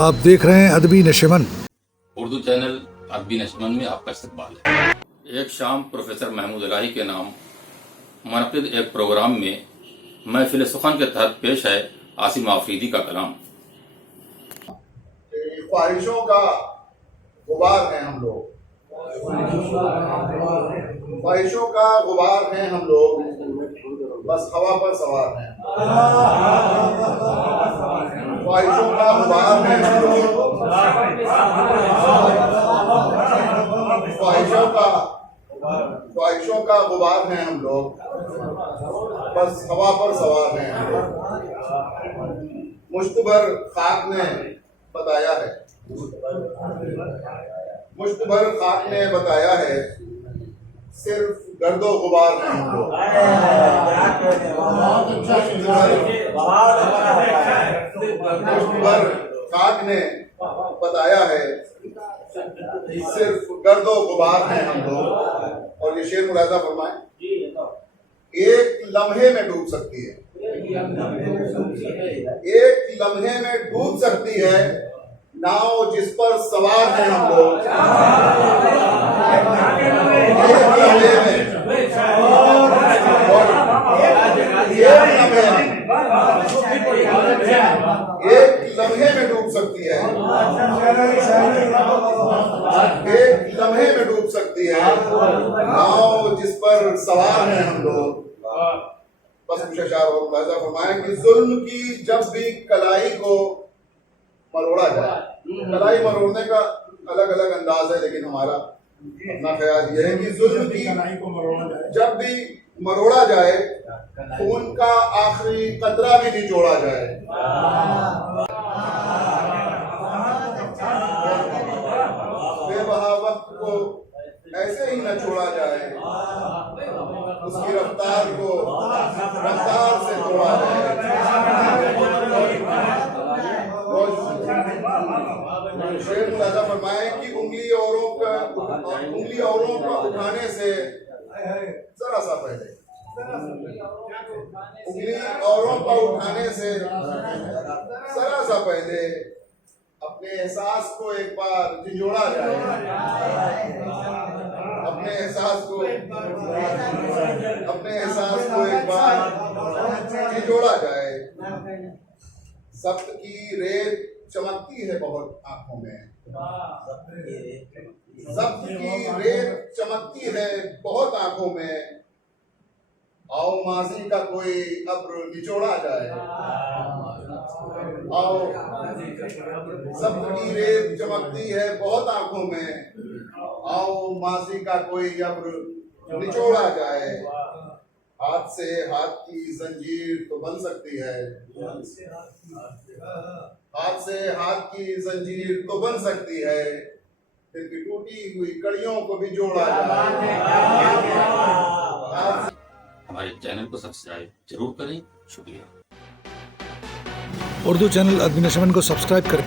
आप देख रहे हैं अदबी नशेमन। उर्दू चैनल अदबी नशेमन में आपका इस्तकबाल है। एक शाम प्रोफेसर महमूद इलाही के नाम मुनक़िद एक प्रोग्राम में महफिल सुखन के तहत पेश है आसिम आफरीदी का कलाम। ख्वाहिशों का गुबार हैं हम लोग, ख्वाहिशों का गुबार हैं हम लोग, बस हवा पर सवार हैं। ख्वाहिशों का गुबार हैं हम लोग, ख्वाहिशों का गुबार हैं हम लोग, बस हवा पर सवार हैं हम लोग। मुश्तबर खाक ने बताया है, मुश्तबर खाक ने बताया है, सिर्फ गर्दो गुबार हैं हम लोग। मुश्तबर खाक ने बताया है, सिर्फ गर्दो गुबार हैं हम लोग। और ये शेर मुलाजा फरमाएं, एक लम्हे में डूब सकती है, एक लम्हे में डूब सकती है नाव जिस पर सवार हैं हम लोग। एक लम्हे में डूब सकती है, एक लम्हे में डूब सकती है नाव जिस पर सवार हैं हम लोग। बस मुझे शायर और मुलाजा फरमाएं कि जुल्म की जब भी कलाई को मरोड़ा जाए, कलाई मरोड़ने का अलग अलग अंदाज है, लेकिन हमारा अपना ख्याल यह है कि जुल्म की जब भी मरोड़ा जाए, खून का आखिरी कतरा भी निचोड़ा जाए। बेबहा वक्त को ऐसे ही न छोड़ा जाए, उसकी रफ्तार को रफ्तार से तोड़ा जाए। शेर मुलाजा फरमाए कि उंगली औरों का उठाने से जरा सा पहले, उंगली औरों का उठाने से जरा सा पहले अपने एहसास को एक बार झिझोड़ा जाए, अपने एहसास को एक बार झिझोड़ा जाए। ज़ब्त की रेत चमकती है बहुत आंखों में, ज़ब्त की रेत चमकती है बहुत आंखों में, आओ माजी का कोई अब्र निचोड़ा जाए। आओ, ज़ब्त की रेत चमकती है बहुत आंखों में, आओ माजी का कोई अब्र निचोड़ा जाए। हाथ से हाथ की जंजीर तो बन सकती है, हाथ से हाथ की जंजीर तो बन सकती है, दिल की टूटी हुई कड़ियों को भी जोड़ा जाए। हमारे चैनल को सब्सक्राइब जरूर करें। शुक्रिया। उर्दू चैनल अदबी नशेमन को सब्सक्राइब करें।